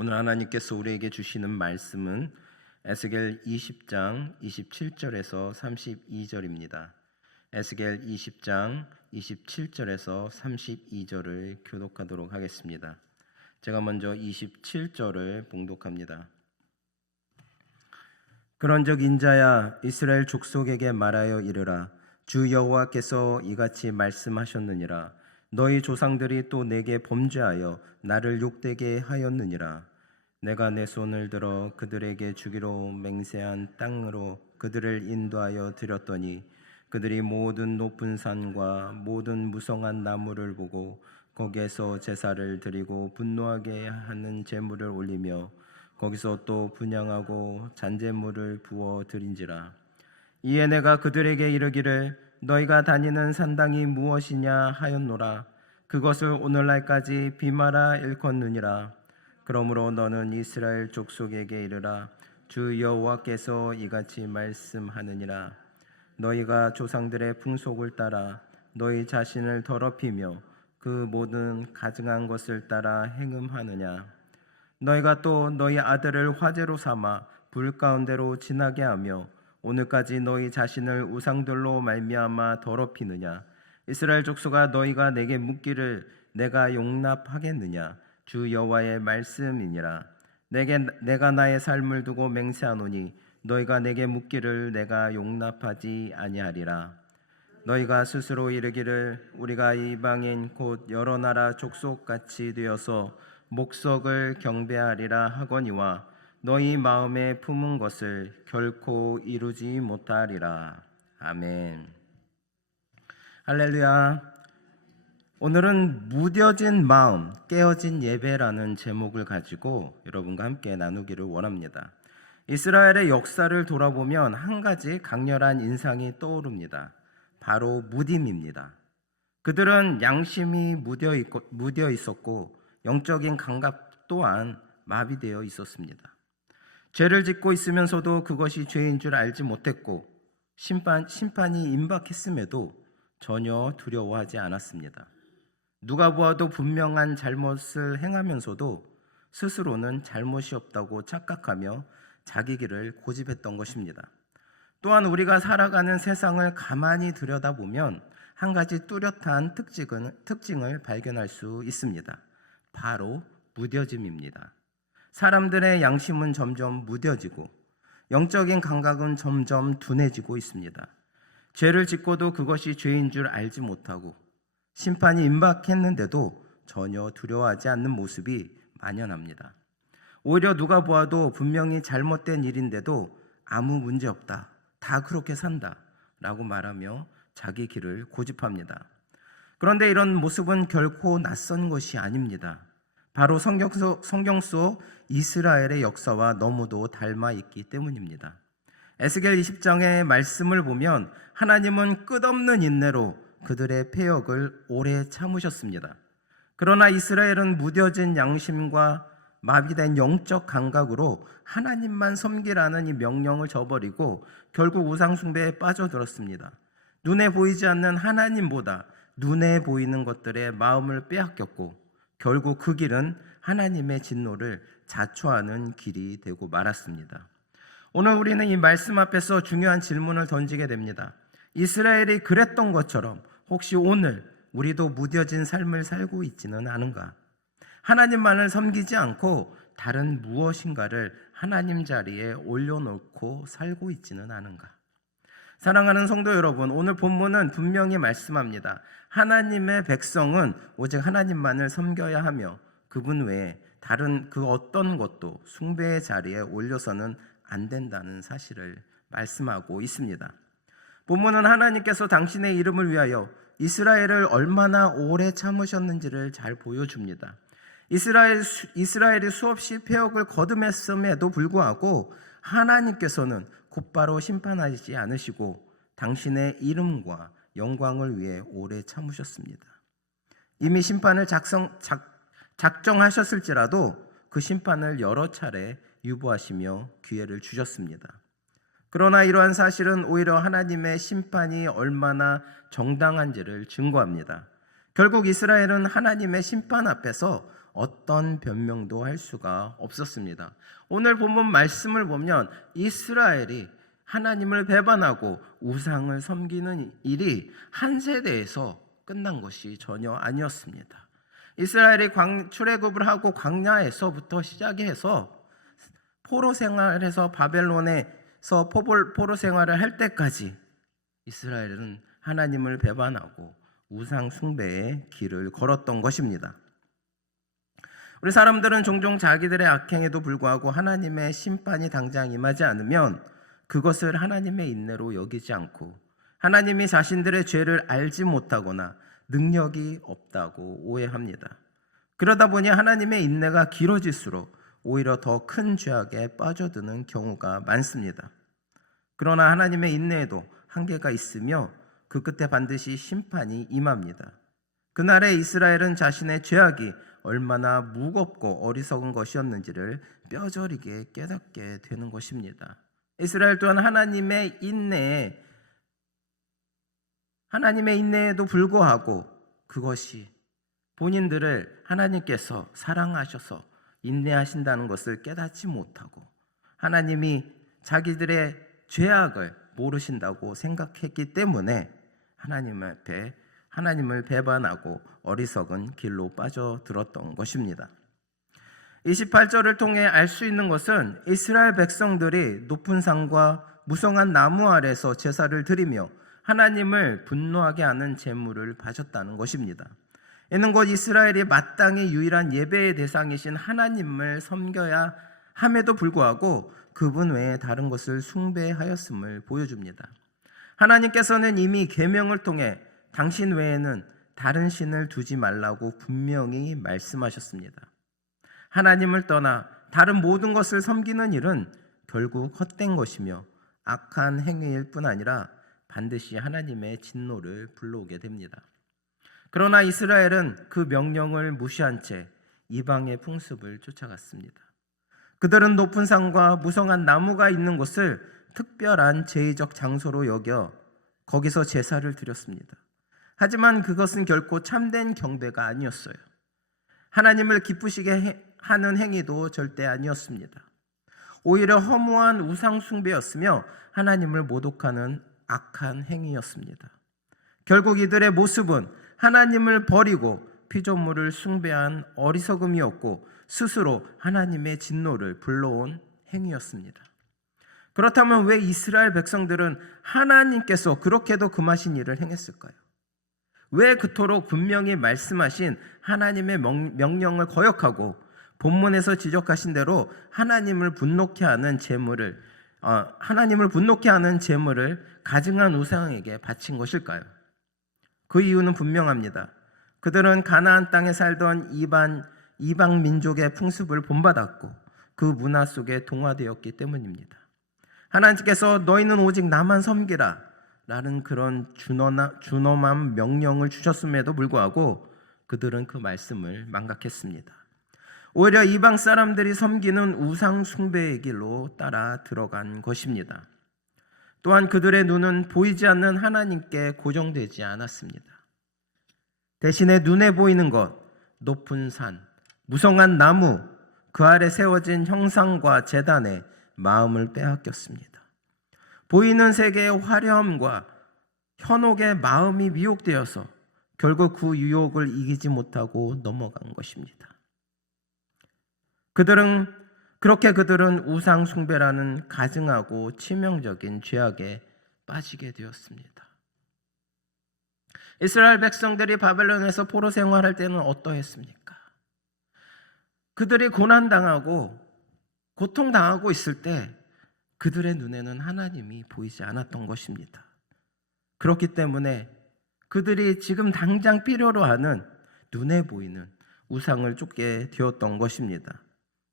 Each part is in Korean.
오늘 하나님께서 우리에게 주시는 말씀은 에스겔 20장 27절에서 32절입니다. 에스겔 20장 27절에서 32절을 교독하도록 하겠습니다. 제가 먼저 27절을 봉독합니다. 그런즉 인자야, 이스라엘 족속에게 말하여 이르라. 주 여호와께서 이같이 말씀하셨느니라. 너희 조상들이 또 내게 범죄하여 나를 욕되게 하였느니라. 내가 내 손을 들어 그들에게 주기로 맹세한 땅으로 그들을 인도하여 드렸더니 그들이 모든 높은 산과 모든 무성한 나무를 보고 거기에서 제사를 드리고 분노하게 하는 제물을 올리며 거기서 또 분향하고 잔제물을 부어 드린지라. 이에 내가 그들에게 이르기를 너희가 다니는 산당이 무엇이냐 하였노라. 그것을 오늘날까지 비마라 일컫느니라. 그러므로 너는 이스라엘 족속에게 이르라. 주 여호와께서 이같이 말씀하느니라. 너희가 조상들의 풍속을 따라 너희 자신을 더럽히며 그 모든 가증한 것을 따라 행음하느냐. 너희가 또 너희 아들을 화제로 삼아 불 가운데로 지나게 하며 오늘까지 너희 자신을 우상들로 말미암아 더럽히느냐. 이스라엘 족속아, 너희가 내게 묻기를 내가 용납하겠느냐. 주 여호와의 말씀이니라. 내가 나의 삶을 두고 맹세하노니 너희가 내게 묻기를 내가 용납하지 아니하리라. 너희가 스스로 이르기를 우리가 이방인 곧 여러 나라 족속같이 되어서 목석을 경배하리라 하거니와 너희 마음에 품은 것을 결코 이루지 못하리라. 아멘. 할렐루야. 오늘은 무뎌진 마음, 깨어진 예배라는 제목을 가지고 여러분과 함께 나누기를 원합니다. 이스라엘의 역사를 돌아보면 한 가지 강렬한 인상이 떠오릅니다. 바로 무딤입니다. 그들은 양심이 무뎌 있었고 영적인 감각 또한 마비되어 있었습니다. 죄를 짓고 있으면서도 그것이 죄인 줄 알지 못했고 심판이 임박했음에도 전혀 두려워하지 않았습니다. 누가 보아도 분명한 잘못을 행하면서도 스스로는 잘못이 없다고 착각하며 자기 길을 고집했던 것입니다. 또한 우리가 살아가는 세상을 가만히 들여다보면 한 가지 뚜렷한 특징을 발견할 수 있습니다. 바로 무뎌짐입니다. 사람들의 양심은 점점 무뎌지고 영적인 감각은 점점 둔해지고 있습니다. 죄를 짓고도 그것이 죄인 줄 알지 못하고 심판이 임박했는데도 전혀 두려워하지 않는 모습이 만연합니다. 오히려 누가 보아도 분명히 잘못된 일인데도 아무 문제 없다, 다 그렇게 산다 라고 말하며 자기 길을 고집합니다. 그런데 이런 모습은 결코 낯선 것이 아닙니다. 바로 성경 속 이스라엘의 역사와 너무도 닮아 있기 때문입니다. 에스겔 20장의 말씀을 보면 하나님은 끝없는 인내로 그들의 패역을 오래 참으셨습니다. 그러나 이스라엘은 무뎌진 양심과 마비된 영적 감각으로 하나님만 섬기라는 이 명령을 저버리고 결국 우상숭배에 빠져들었습니다. 눈에 보이지 않는 하나님보다 눈에 보이는 것들에 마음을 빼앗겼고 결국 그 길은 하나님의 진노를 자초하는 길이 되고 말았습니다. 오늘 우리는 이 말씀 앞에서 중요한 질문을 던지게 됩니다. 이스라엘이 그랬던 것처럼 혹시 오늘 우리도 무뎌진 삶을 살고 있지는 않은가? 하나님만을 섬기지 않고 다른 무엇인가를 하나님 자리에 올려놓고 살고 있지는 않은가? 사랑하는 성도 여러분, 오늘 본문은 분명히 말씀합니다. 하나님의 백성은 오직 하나님만을 섬겨야 하며 그분 외에 다른 그 어떤 것도 숭배의 자리에 올려서는 안 된다는 사실을 말씀하고 있습니다. 본문은 하나님께서 당신의 이름을 위하여 이스라엘을 얼마나 오래 참으셨는지를 잘 보여줍니다. 이스라엘이 수없이 패역을 거듭했음에도 불구하고 하나님께서는 곧바로 심판하지 않으시고 당신의 이름과 영광을 위해 오래 참으셨습니다. 이미 심판을 작정하셨을지라도 그 심판을 여러 차례 유보하시며 기회를 주셨습니다. 그러나 이러한 사실은 오히려 하나님의 심판이 얼마나 정당한지를 증거합니다. 결국 이스라엘은 하나님의 심판 앞에서 어떤 변명도 할 수가 없었습니다. 오늘 본문 말씀을 보면 이스라엘이 하나님을 배반하고 우상을 섬기는 일이 한 세대에서 끝난 것이 전혀 아니었습니다. 이스라엘이 출애굽을 하고 광야에서부터 시작해서 포로 생활에서 바벨론에서 포로 생활을 할 때까지 이스라엘은 하나님을 배반하고 우상 숭배의 길을 걸었던 것입니다. 우리 사람들은 종종 자기들의 악행에도 불구하고 하나님의 심판이 당장 임하지 않으면 그것을 하나님의 인내로 여기지 않고 하나님이 자신들의 죄를 알지 못하거나 능력이 없다고 오해합니다. 그러다 보니 하나님의 인내가 길어질수록 오히려 더 큰 죄악에 빠져드는 경우가 많습니다. 그러나 하나님의 인내에도 한계가 있으며 그 끝에 반드시 심판이 임합니다. 그날에 이스라엘은 자신의 죄악이 얼마나 무겁고 어리석은 것이었는지를 뼈저리게 깨닫게 되는 것입니다. 이스라엘 또한 하나님의 인내에도 불구하고 그것이 본인들을 하나님께서 사랑하셔서 인내하신다는 것을 깨닫지 못하고 하나님이 자기들의 죄악을 모르신다고 생각했기 때문에 하나님을 배반하고 어리석은 길로 빠져들었던 것입니다. 28절을 통해 알 수 있는 것은 이스라엘 백성들이 높은 산과 무성한 나무 아래서 제사를 드리며 하나님을 분노하게 하는 제물을 바쳤다는 것입니다. 이는 곧 이스라엘이 마땅히 유일한 예배의 대상이신 하나님을 섬겨야 함에도 불구하고 그분 외에 다른 것을 숭배하였음을 보여줍니다. 하나님께서는 이미 계명을 통해 당신 외에는 다른 신을 두지 말라고 분명히 말씀하셨습니다. 하나님을 떠나 다른 모든 것을 섬기는 일은 결국 헛된 것이며 악한 행위일 뿐 아니라 반드시 하나님의 진노를 불러오게 됩니다. 그러나 이스라엘은 그 명령을 무시한 채 이방의 풍습을 쫓아갔습니다. 그들은 높은 산과 무성한 나무가 있는 곳을 특별한 제의적 장소로 여겨 거기서 제사를 드렸습니다. 하지만 그것은 결코 참된 경배가 아니었어요. 하나님을 기쁘시게 하는 행위도 절대 아니었습니다. 오히려 허무한 우상 숭배였으며 하나님을 모독하는 악한 행위였습니다. 결국 이들의 모습은 하나님을 버리고 피조물을 숭배한 어리석음이었고 스스로 하나님의 진노를 불러온 행위였습니다. 그렇다면 왜 이스라엘 백성들은 하나님께서 그렇게도 금하신 일을 행했을까요? 왜 그토록 분명히 말씀하신 하나님의 명령을 거역하고 본문에서 지적하신 대로 하나님을 분노케 하는 제물을 가증한 우상에게 바친 것일까요? 그 이유는 분명합니다. 그들은 가나안 땅에 살던 이방 민족의 풍습을 본받았고 그 문화 속에 동화되었기 때문입니다. 하나님께서 너희는 오직 나만 섬기라 라는 그런 준엄한 명령을 주셨음에도 불구하고 그들은 그 말씀을 망각했습니다. 오히려 이방 사람들이 섬기는 우상 숭배의 길로 따라 들어간 것입니다. 또한 그들의 눈은 보이지 않는 하나님께 고정되지 않았습니다. 대신에 눈에 보이는 것, 높은 산, 무성한 나무, 그 아래 세워진 형상과 제단에 마음을 빼앗겼습니다. 보이는 세계의 화려함과 현혹에 마음이 미혹되어서 결국 그 유혹을 이기지 못하고 넘어간 것입니다. 그들은 우상 숭배라는 가증하고 치명적인 죄악에 빠지게 되었습니다. 이스라엘 백성들이 바벨론에서 포로 생활할 때는 어떠했습니까? 그들이 고난당하고 고통당하고 있을 때 그들의 눈에는 하나님이 보이지 않았던 것입니다. 그렇기 때문에 그들이 지금 당장 필요로 하는 눈에 보이는 우상을 쫓게 되었던 것입니다.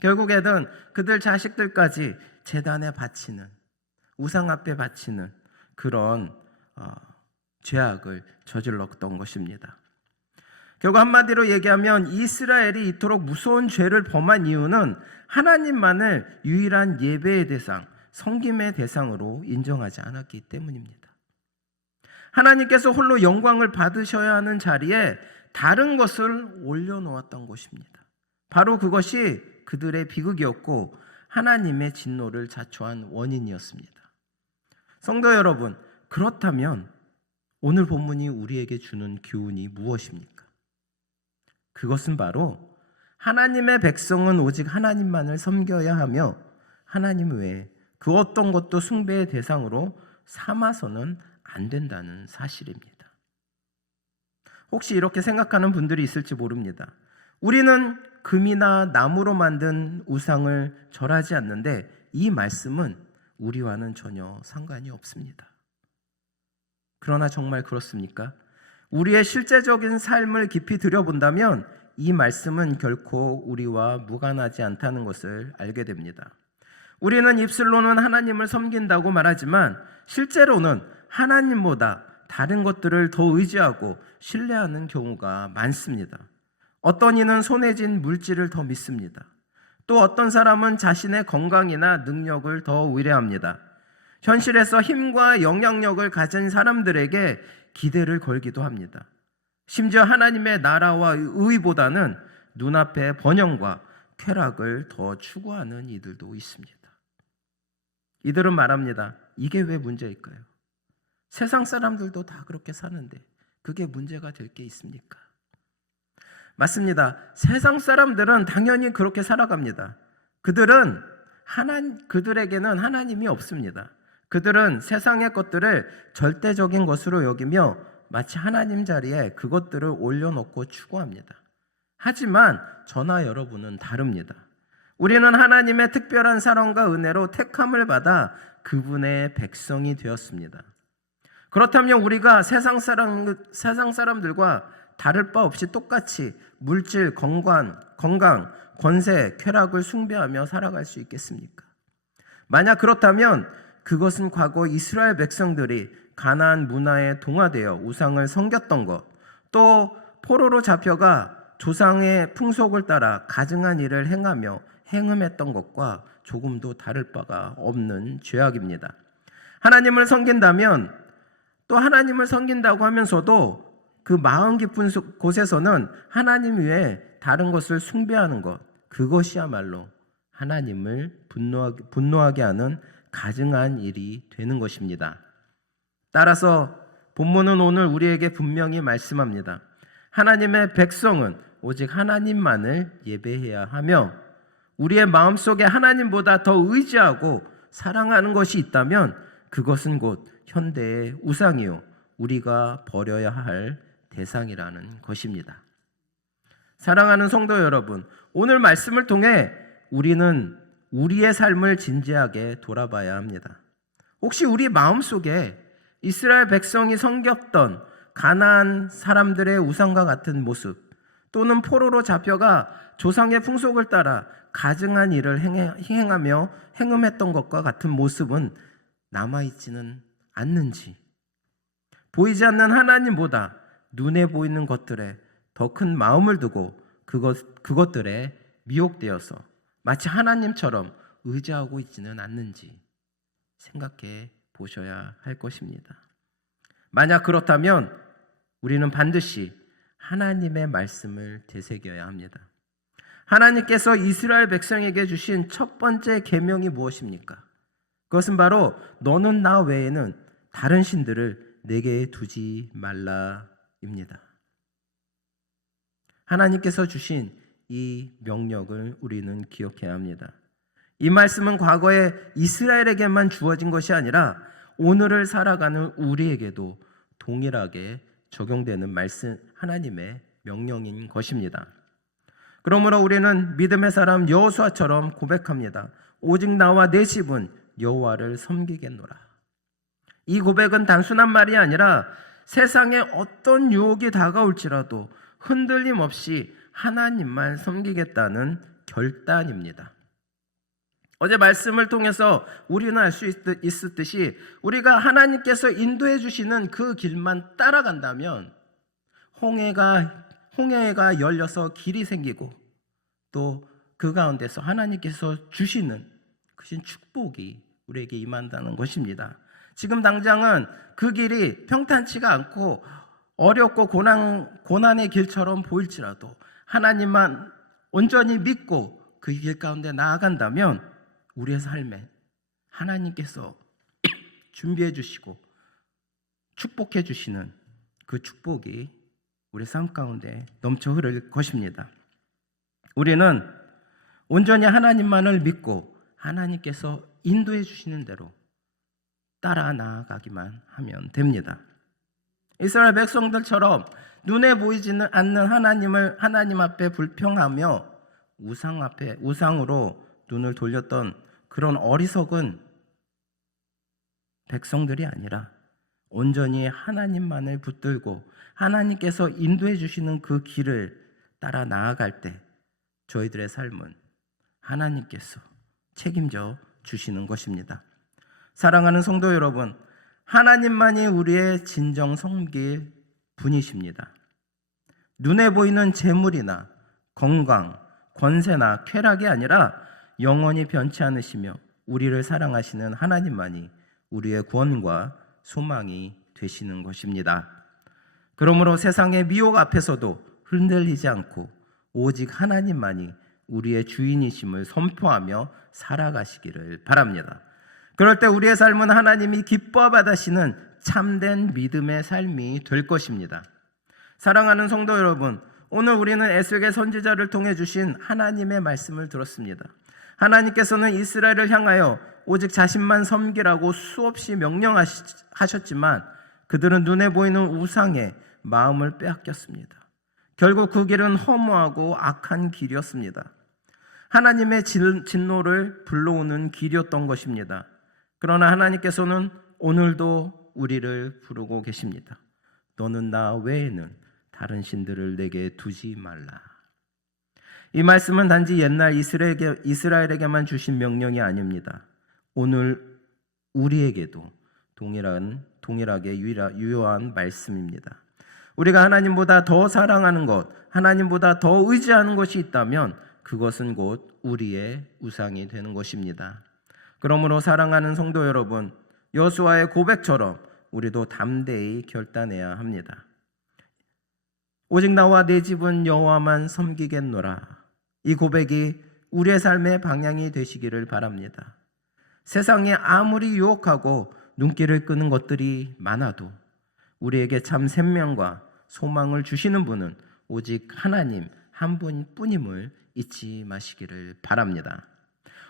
결국에는 그들 자식들까지 제단에 바치는, 우상 앞에 바치는 그런 죄악을 저질렀던 것입니다. 결국 한마디로 얘기하면 이스라엘이 이토록 무서운 죄를 범한 이유는 하나님만을 유일한 예배의 대상, 섬김의 대상으로 인정하지 않았기 때문입니다. 하나님께서 홀로 영광을 받으셔야 하는 자리에 다른 것을 올려놓았던 것입니다. 바로 그것이 그들의 비극이었고 하나님의 진노를 자초한 원인이었습니다. 성도 여러분, 그렇다면 오늘 본문이 우리에게 주는 교훈이 무엇입니까? 그것은 바로 하나님의 백성은 오직 하나님만을 섬겨야 하며 하나님 외에 그 어떤 것도 숭배의 대상으로 삼아서는 안 된다는 사실입니다. 혹시 이렇게 생각하는 분들이 있을지 모릅니다. 우리는 금이나 나무로 만든 우상을 절하지 않는데 이 말씀은 우리와는 전혀 상관이 없습니다. 그러나 정말 그렇습니까? 우리의 실제적인 삶을 깊이 들여본다면 이 말씀은 결코 우리와 무관하지 않다는 것을 알게 됩니다. 우리는 입술로는 하나님을 섬긴다고 말하지만 실제로는 하나님보다 다른 것들을 더 의지하고 신뢰하는 경우가 많습니다. 어떤 이는 손에 쥔 물질을 더 믿습니다. 또 어떤 사람은 자신의 건강이나 능력을 더 의뢰합니다. 현실에서 힘과 영향력을 가진 사람들에게 기대를 걸기도 합니다. 심지어 하나님의 나라와 의보다는 눈앞의 번영과 쾌락을 더 추구하는 이들도 있습니다. 이들은 말합니다. 이게 왜 문제일까요? 세상 사람들도 다 그렇게 사는데 그게 문제가 될 게 있습니까? 맞습니다. 세상 사람들은 당연히 그렇게 살아갑니다. 그들에게는 하나님이 없습니다. 그들은 세상의 것들을 절대적인 것으로 여기며 마치 하나님 자리에 그것들을 올려놓고 추구합니다. 하지만 저나 여러분은 다릅니다. 우리는 하나님의 특별한 사랑과 은혜로 택함을 받아 그분의 백성이 되었습니다. 그렇다면 우리가 세상 사람들과 다를 바 없이 똑같이 물질, 건강, 권세, 쾌락을 숭배하며 살아갈 수 있겠습니까? 만약 그렇다면 그것은 과거 이스라엘 백성들이 가나안 문화에 동화되어 우상을 섬겼던 것, 또 포로로 잡혀가 조상의 풍속을 따라 가증한 일을 행하며 행음했던 것과 조금도 다를 바가 없는 죄악입니다. 하나님을 섬긴다면 또 하나님을 섬긴다고 하면서도 그 마음 깊은 곳에서는 하나님 외에 다른 것을 숭배하는 것, 그것이야말로 하나님을 분노하게 하는 가증한 일이 되는 것입니다. 따라서 본문은 오늘 우리에게 분명히 말씀합니다. 하나님의 백성은 오직 하나님만을 예배해야 하며 우리의 마음속에 하나님보다 더 의지하고 사랑하는 것이 있다면 그것은 곧 현대의 우상이요 우리가 버려야 할 대상이라는 것입니다. 사랑하는 성도 여러분, 오늘 말씀을 통해 우리는 우리의 삶을 진지하게 돌아봐야 합니다. 혹시 우리 마음속에 이스라엘 백성이 섬겼던 가나안 사람들의 우상과 같은 모습, 또는 포로로 잡혀가 조상의 풍속을 따라 가증한 일을 행하며 행음했던 것과 같은 모습은 남아있지는 않는지, 보이지 않는 하나님보다 눈에 보이는 것들에 더 큰 마음을 두고 그것들에 미혹되어서 마치 하나님처럼 의지하고 있지는 않는지 생각해 보셔야 할 것입니다. 만약 그렇다면 우리는 반드시 하나님의 말씀을 되새겨야 합니다. 하나님께서 이스라엘 백성에게 주신 첫 번째 계명이 무엇입니까? 그것은 바로 너는 나 외에는 다른 신들을 내게 두지 말라입니다. 하나님께서 주신 이 명령을 우리는 기억해야 합니다. 이 말씀은 과거에 이스라엘에게만 주어진 것이 아니라 오늘을 살아가는 우리에게도 동일하게 적용되는 말씀, 하나님의 명령인 것입니다. 그러므로 우리는 믿음의 사람 여호수아처럼 고백합니다. 오직 나와 내 집은 여호와를 섬기겠노라. 이 고백은 단순한 말이 아니라 세상에 어떤 유혹이 다가올지라도 흔들림 없이 하나님만 섬기겠다는 결단입니다. 어제 말씀을 통해서 우리는 알 수 있듯이 우리가 하나님께서 인도해 주시는 그 길만 따라간다면 홍해가 열려서 길이 생기고 또 그 가운데서 하나님께서 주시는 그 축복이 우리에게 임한다는 것입니다. 지금 당장은 그 길이 평탄치가 않고 어렵고 고난의 길처럼 보일지라도 하나님만 온전히 믿고 그 길 가운데 나아간다면 우리의 삶에 하나님께서 준비해 주시고 축복해 주시는 그 축복이 우리 삶 가운데 넘쳐 흐를 것입니다. 우리는 온전히 하나님만을 믿고 하나님께서 인도해 주시는 대로 따라 나아가기만 하면 됩니다. 이스라엘 백성들처럼 눈에 보이지는 않는 하나님 앞에 불평하며 우상으로 눈을 돌렸던 그런 어리석은 백성들이 아니라 온전히 하나님만을 붙들고 하나님께서 인도해 주시는 그 길을 따라 나아갈 때 저희들의 삶은 하나님께서 책임져 주시는 것입니다. 사랑하는 성도 여러분, 하나님만이 우리의 진정 섬길 분이십니다. 눈에 보이는 재물이나 건강, 권세나 쾌락이 아니라 영원히 변치 않으시며 우리를 사랑하시는 하나님만이 우리의 구원과 소망이 되시는 것입니다. 그러므로 세상의 미혹 앞에서도 흔들리지 않고 오직 하나님만이 우리의 주인이심을 선포하며 살아가시기를 바랍니다. 그럴 때 우리의 삶은 하나님이 기뻐 받으시는 참된 믿음의 삶이 될 것입니다. 사랑하는 성도 여러분, 오늘 우리는 에스겔 선지자를 통해 주신 하나님의 말씀을 들었습니다. 하나님께서는 이스라엘을 향하여 오직 자신만 섬기라고 수없이 명령하셨지만 그들은 눈에 보이는 우상에 마음을 빼앗겼습니다. 결국 그 길은 허무하고 악한 길이었습니다. 하나님의 진노를 불러오는 길이었던 것입니다. 그러나 하나님께서는 오늘도 우리를 부르고 계십니다. 너는 나 외에는 다른 신들을 내게 두지 말라. 이 말씀은 단지 옛날 이스라엘에게만 주신 명령이 아닙니다. 오늘 우리에게도 동일하게 유효한 말씀입니다. 우리가 하나님보다 더 사랑하는 것, 하나님보다 더 의지하는 것이 있다면 그것은 곧 우리의 우상이 되는 것입니다. 그러므로 사랑하는 성도 여러분, 여호수아의 고백처럼 우리도 담대히 결단해야 합니다. 오직 나와 내 집은 여호와만 섬기겠노라. 이 고백이 우리의 삶의 방향이 되시기를 바랍니다. 세상에 아무리 유혹하고 눈길을 끄는 것들이 많아도 우리에게 참 생명과 소망을 주시는 분은 오직 하나님 한 분뿐임을 잊지 마시기를 바랍니다.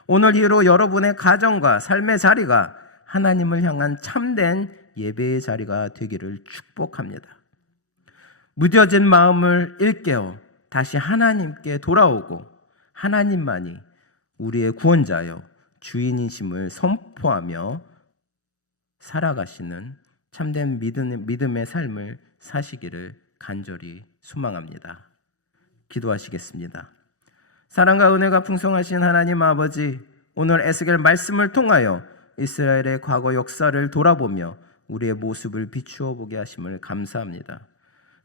오늘 이후로 여러분의 가정과 삶의 자리가 하나님을 향한 참된 예배의 자리가 되기를 축복합니다. 무뎌진 마음을 일깨워 다시 하나님께 돌아오고 하나님만이 우리의 구원자여 주인이심을 선포하며 살아가시는 참된 믿음의 삶을 사시기를 간절히 소망합니다. 기도하시겠습니다. 사랑과 은혜가 풍성하신 하나님 아버지, 오늘 에스겔 말씀을 통하여 이스라엘의 과거 역사를 돌아보며 우리의 모습을 비추어 보게 하심을 감사합니다.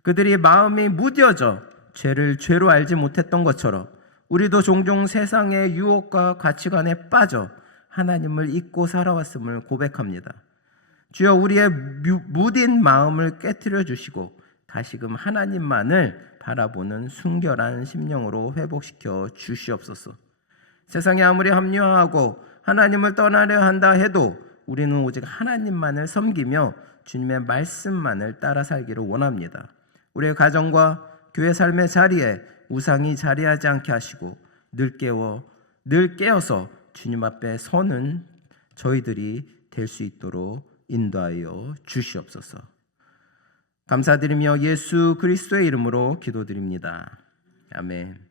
그들이 마음이 무뎌져 죄를 죄로 알지 못했던 것처럼 우리도 종종 세상의 유혹과 가치관에 빠져 하나님을 잊고 살아왔음을 고백합니다. 주여, 우리의 무딘 마음을 깨트려 주시고 다시금 하나님만을 바라보는 순결한 심령으로 회복시켜 주시옵소서. 세상이 아무리 합리화하고 하나님을 떠나려 한다 해도 우리는 오직 하나님만을 섬기며 주님의 말씀만을 따라 살기를 원합니다. 우리의 가정과 교회 삶의 자리에 우상이 자리하지 않게 하시고 늘 깨어서 주님 앞에 서는 저희들이 될 수 있도록 인도하여 주시옵소서. 감사드리며 예수 그리스도의 이름으로 기도드립니다. 아멘.